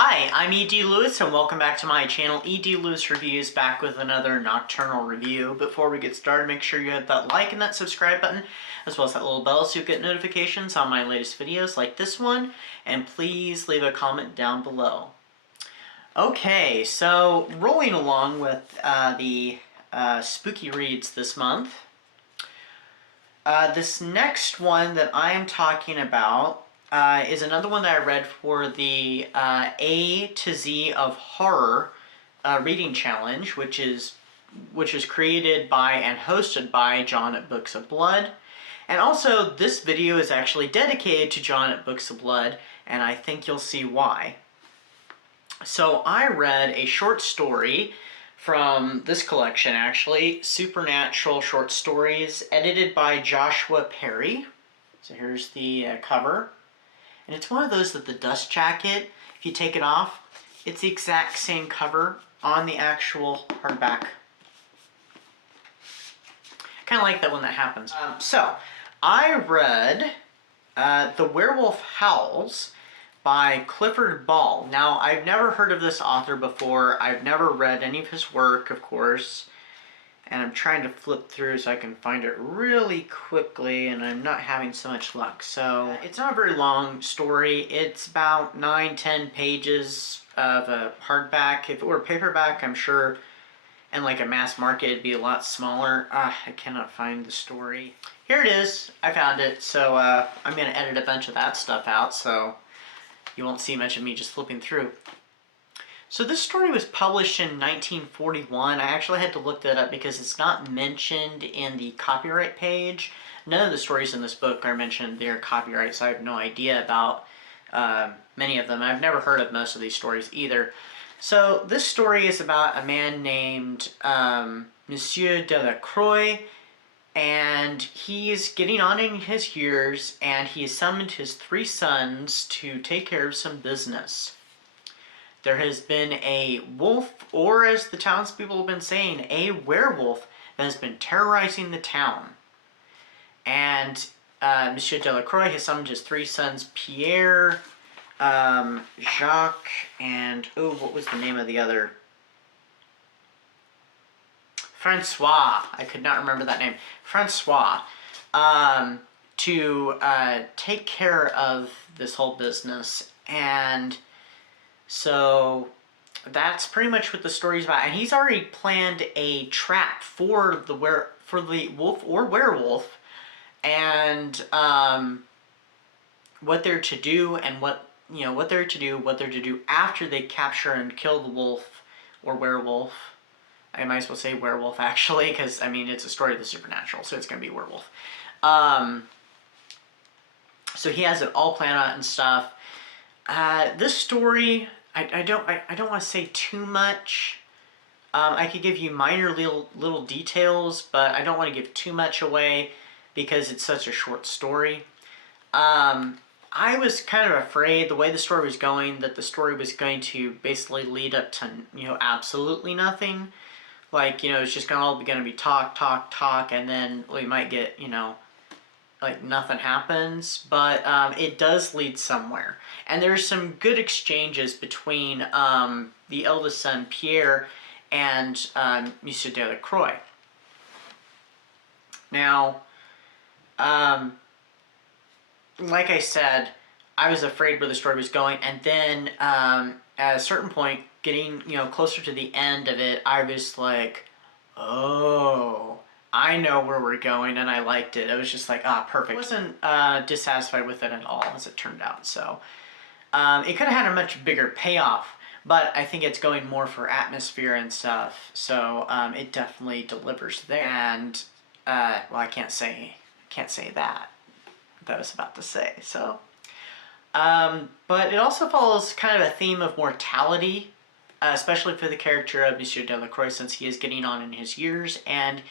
Hi, I'm E.D. Lewis and welcome back to my channel, E.D. Lewis Reviews, back with another nocturnal review. Before we get started, make sure you hit that like and that subscribe button, as well as that little bell so you get notifications on my latest videos like this one, and please leave a comment down below. Okay, so rolling along with the spooky reads this month. This next one that I am talking about is another one that I read for the A to Z of Horror reading challenge, which is created by and hosted by John at Books of Blood. And also, this video is actually dedicated to John at Books of Blood, and I think you'll see why. So I read a short story from this collection, actually, Supernatural Short Stories, edited by Joshua Perry. So here's the cover. And it's one of those that the dust jacket, if you take it off, it's the exact same cover on the actual hardback. Kind of like that when that happens. So, I read The Werewolf Howls by Clifford Ball. Now, I've never heard of this author before. I've never read any of his work, of course. And I'm trying to flip through so I can find it really quickly, and I'm not having so much luck. So, it's not a very long story. It's about 9-10 pages of a hardback. If it were paperback, I'm sure, and like a mass market, it'd be a lot smaller. I cannot find the story. Here it is. I found it. So, I'm going to edit a bunch of that stuff out, so you won't see much of me just flipping through. So this story was published in 1941. I actually had to look that up because it's not mentioned in the copyright page. None of the stories in this book are mentioned their copyright, so I have no idea about many of them. I've never heard of most of these stories either. So this story is about a man named Monsieur Delacroix, and he's getting on in his years, and he has summoned his 3 sons to take care of some business. There has been a wolf, or as the townspeople have been saying, a werewolf that has been terrorizing the town. And Monsieur Delacroix has summoned his 3 sons, Pierre, Jacques, and, oh, what was the name of the other? Francois. I could not remember that name. Francois. To take care of this whole business. And so that's pretty much what the story's about. And he's already planned a trap for the wolf or werewolf, and what they're to do, and what they're to do after they capture and kill the wolf or werewolf. I might as well say werewolf, actually, because, I mean, it's a story of the supernatural, so it's going to be werewolf. So he has it all planned out and stuff. This story, I don't want to say too much. I could give you minor little details, but I don't want to give too much away because it's such a short story. I was kind of afraid, the way the story was going, that the story was going to basically lead up to, absolutely nothing. Like, it's just all going to be talk, and then we might get, like nothing happens. But it does lead somewhere. And there's some good exchanges between the eldest son, Pierre, and Monsieur Delacroix. Now, like I said, I was afraid where the story was going, and then at a certain point, getting closer to the end of it, I was like, oh, I know where we're going, and I liked it. It was just like, perfect. I wasn't dissatisfied with it at all, as it turned out. So it could have had a much bigger payoff, but I think it's going more for atmosphere and stuff. So it definitely delivers there. And well, I can't say that I was about to say. So, but it also follows kind of a theme of mortality, especially for the character of Monsieur Delacroix, since he is getting on in his years, and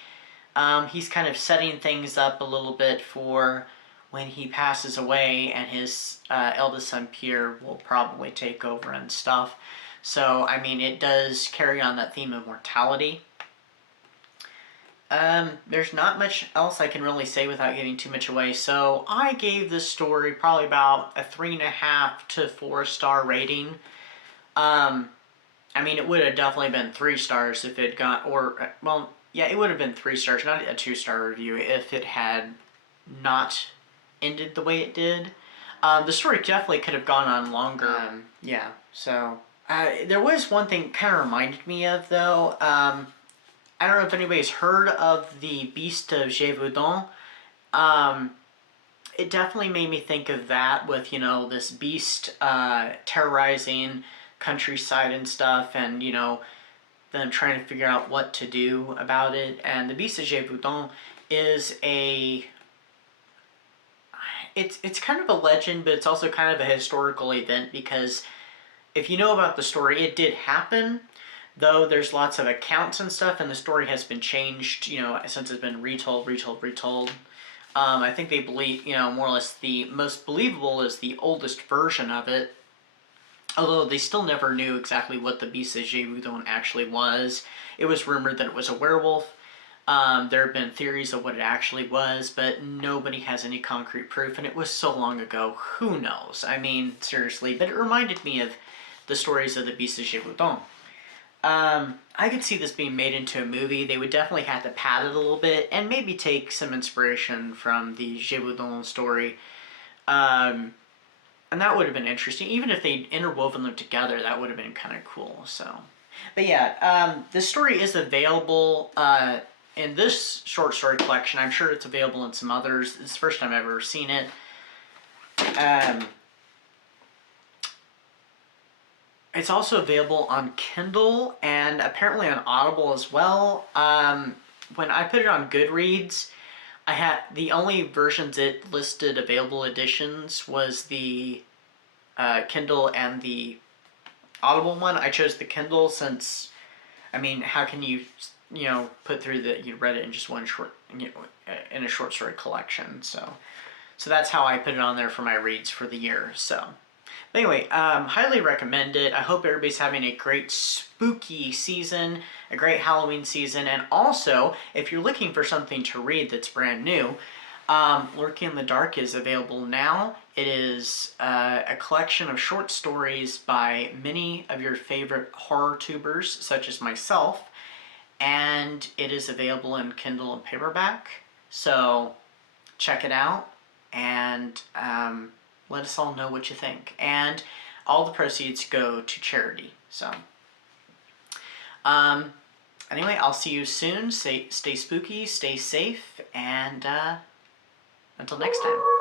he's kind of setting things up a little bit for when he passes away, and his eldest son Pierre will probably take over and stuff. So, I mean, it does carry on that theme of mortality. There's not much else I can really say without giving too much away. So I gave this story probably about a 3.5 to 4 star rating. I mean, it would have definitely been 3 stars if it got, or, well, yeah, it would have been 3 stars, not a 2-star review, if it had not ended the way it did. The story definitely could have gone on longer. Yeah, so. There was one thing kind of reminded me of, though. I don't know if anybody's heard of the Beast of Gévaudan. It definitely made me think of that with, you know, this beast terrorizing countryside and stuff, and, you know, them trying to figure out what to do about it. And the Beast of Gévaudan is it's kind of a legend, but it's also kind of a historical event, because if you know about the story, it did happen, though there's lots of accounts and stuff, and the story has been changed, you know, since it's been retold. I think they believe, you know, more or less the most believable is the oldest version of it, although they still never knew exactly what the Beast of Gévaudan actually was. It was rumored that it was a werewolf. There have been theories of what it actually was, but nobody has any concrete proof, and it was so long ago, who knows? I mean, seriously, but it reminded me of the stories of the Beast of Gévaudan. I could see this being made into a movie. They would definitely have to pad it a little bit and maybe take some inspiration from the Gévaudan story. And that would have been interesting. Even if they'd interwoven them together, that would have been kind of cool. So, but yeah, this story is available in this short story collection. I'm sure it's available in some others. It's the first time I've ever seen it. It's also available on Kindle and apparently on Audible as well. When I put it on Goodreads, I had the only versions it listed available editions was the Kindle and the Audible one. I chose the Kindle since, I mean, how can you, you know, put through you read it in just one short, you know, in a short story collection. So that's how I put it on there for my reads for the year. So. Anyway, highly recommend it. I hope everybody's having a great spooky season, a great Halloween season, and also, if you're looking for something to read that's brand new, Lurking in the Dark is available now. It is a collection of short stories by many of your favorite horror tubers, such as myself, and it is available in Kindle and paperback. So, check it out, and let us all know what you think. And all the proceeds go to charity. So, anyway, I'll see you soon. Stay spooky, stay safe, and until next time.